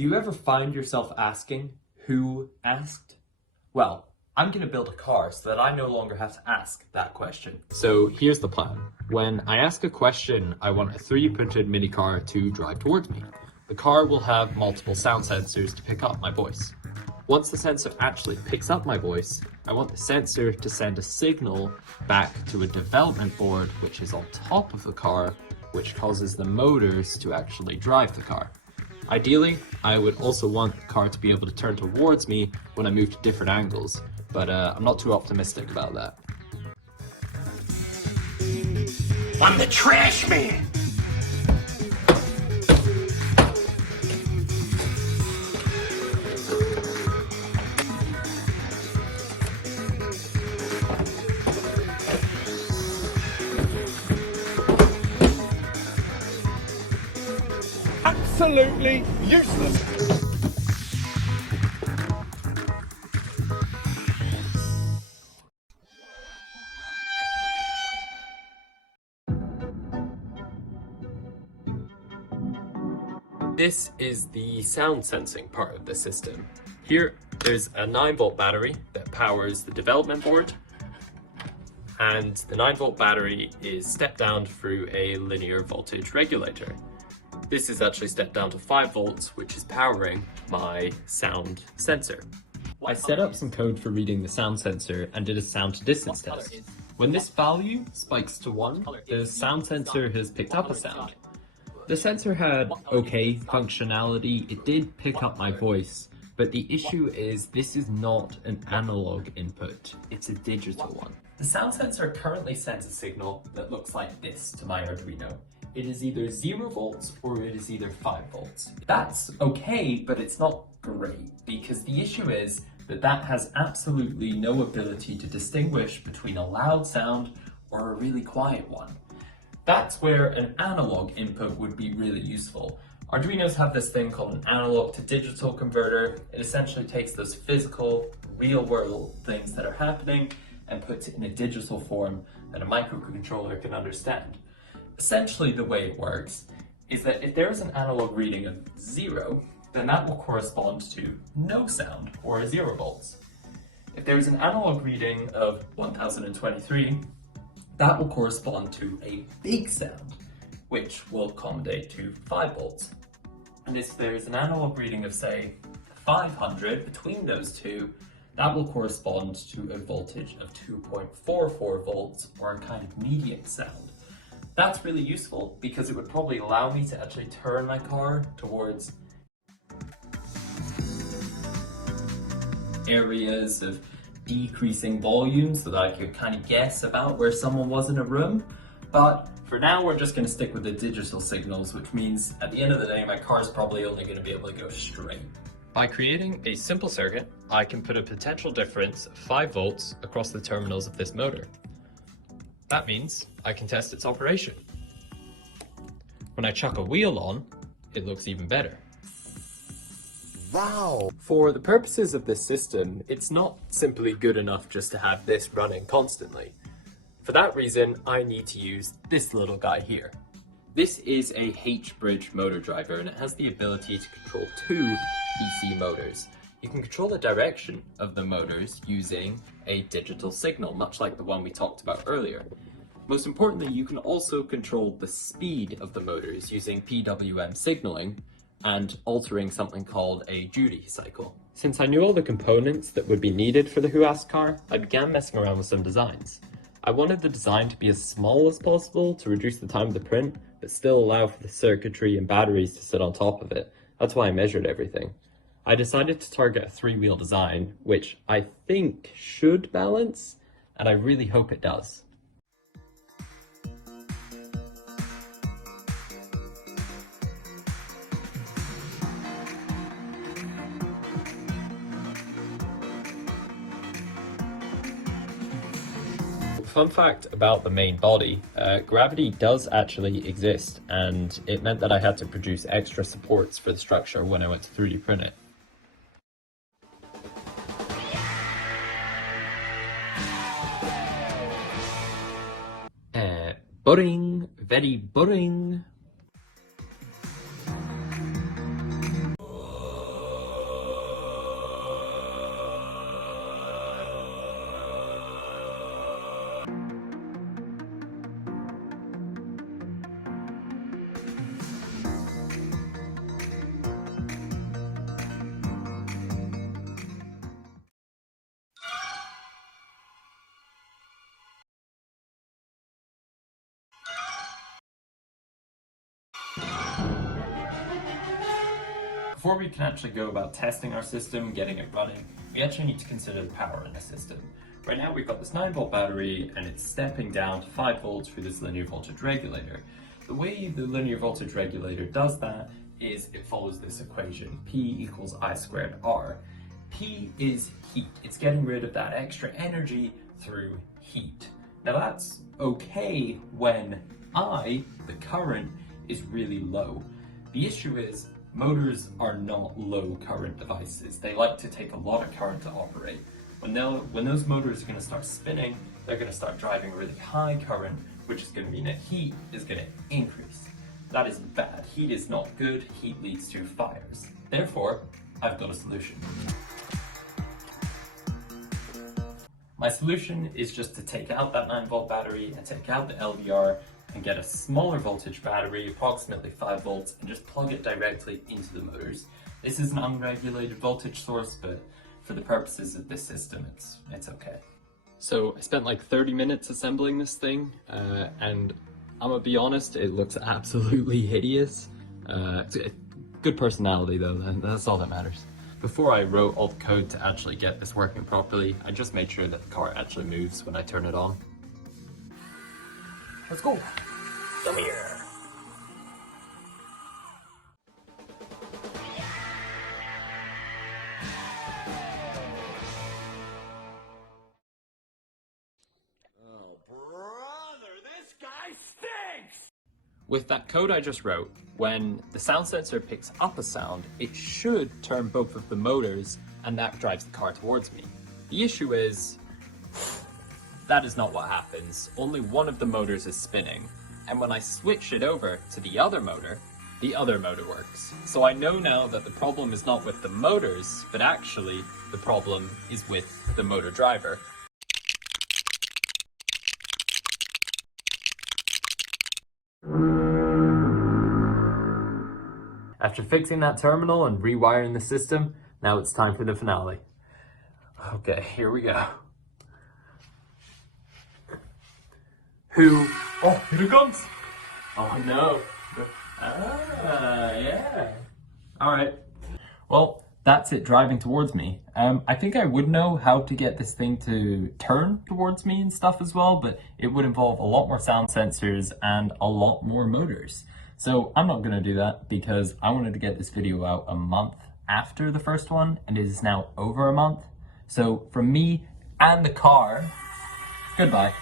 Do you ever find yourself asking, who asked? Well, I'm going to build a car so that I no longer have to ask that question. So here's the plan. When I ask a question, I want a 3D printed mini car to drive towards me. The car will have multiple sound sensors to pick up my voice. Once the sensor actually picks up my voice, I want the sensor to send a signal back to a development board which is on top of the car, which causes the motors to actually drive the car. Ideally, I would also want the car to be able to turn towards me when I move to different angles, but I'm not too optimistic about that. I'm the trash man! Absolutely useless. This is the sound sensing part of the system. Here, there's a 9-volt battery that powers the development board, and the 9-volt battery is stepped down through a linear voltage regulator. This is actually stepped down to 5 volts, which is powering my sound sensor. I set up some code for reading the sound sensor and did a sound to distance test. When this value spikes to 1, the sound sensor has picked up a sound. The sensor had okay functionality, it did pick up my voice, but the issue is this is not an analog input, it's a digital one. The sound sensor currently sends a signal that looks like this to my Arduino. It is either 0 volts or it is either 5 volts. That's okay, but it's not great, because the issue is that that has absolutely no ability to distinguish between a loud sound or a really quiet one. That's where an analog input would be really useful. Arduinos have this thing called an analog to digital converter. It essentially takes those physical, real-world things that are happening and puts it in a digital form that a microcontroller can understand. Essentially, the way it works is that if there is an analog reading of 0, then that will correspond to no sound, or 0 volts. If there is an analog reading of 1023, that will correspond to a big sound, which will accommodate to 5 volts. And if there is an analog reading of, say, 500 between those two, that will correspond to a voltage of 2.44 volts, or a kind of medium sound. That's really useful because it would probably allow me to actually turn my car towards areas of decreasing volume so that I could kind of guess about where someone was in a room. But for now, we're just going to stick with the digital signals, which means at the end of the day, my car is probably only going to be able to go straight. By creating a simple circuit, I can put a potential difference of 5 volts across the terminals of this motor. That means I can test its operation. When I chuck a wheel on, it looks even better. Wow! For the purposes of this system, it's not simply good enough just to have this running constantly. For that reason, I need to use this little guy here. This is a H-bridge motor driver, and it has the ability to control 2 DC motors. You can control the direction of the motors using a digital signal, much like the one we talked about earlier. Most importantly, you can also control the speed of the motors using PWM signaling and altering something called a duty cycle. Since I knew all the components that would be needed for the Who Asked car, I began messing around with some designs. I wanted the design to be as small as possible to reduce the time of the print, but still allow for the circuitry and batteries to sit on top of it. That's why I measured everything. I decided to target a 3-wheel design, which I think should balance, and I really hope it does. Fun fact about the main body, gravity does actually exist, and it meant that I had to produce extra supports for the structure when I went to 3D print it. Boring, very boring. Before we can actually go about testing our system, getting it running, we actually need to consider the power in the system. Right now we've got this 9-volt battery and it's stepping down to 5 volts through this linear voltage regulator. The way the linear voltage regulator does that is it follows this equation, P equals I squared R. P is heat. It's getting rid of that extra energy through heat. Now that's okay when I, the current, is really low. The issue is motors are not low current devices. They like to take a lot of current to operate. When those motors are going to start spinning, they're going to start driving really high current, which is going to mean that heat is going to increase. That is bad. Heat is not good. Heat leads to fires. Therefore, I've got a solution. My solution is just to take out that 9-volt battery and take out the LVR and get a smaller voltage battery, approximately 5 volts, and just plug it directly into the motors. This is an unregulated voltage source, but for the purposes of this system, it's okay. So I spent like 30 minutes assembling this thing, and I'm gonna be honest, it looks absolutely hideous. Good personality though, that's all that matters. Before I wrote all the code to actually get this working properly, I just made sure that the car actually moves when I turn it on. Let's go. Come here. Oh, brother, this guy stinks! With that code I just wrote, when the sound sensor picks up a sound, it should turn both of the motors, and that drives the car towards me. The issue is, that is not what happens. Only one of the motors is spinning, and when I switch it over to the other motor works. So I know now that the problem is not with the motors, but actually the problem is with the motor driver. After fixing that terminal and rewiring the system, now it's time for the finale. Okay, here we go. Oh, here it comes! Oh no. Yeah. Alright. Well, that's it driving towards me. I think I would know how to get this thing to turn towards me and stuff as well, but it would involve a lot more sound sensors and a lot more motors. So I'm not gonna do that because I wanted to get this video out a month after the first one, and it is now over a month. So from me and the car, goodbye.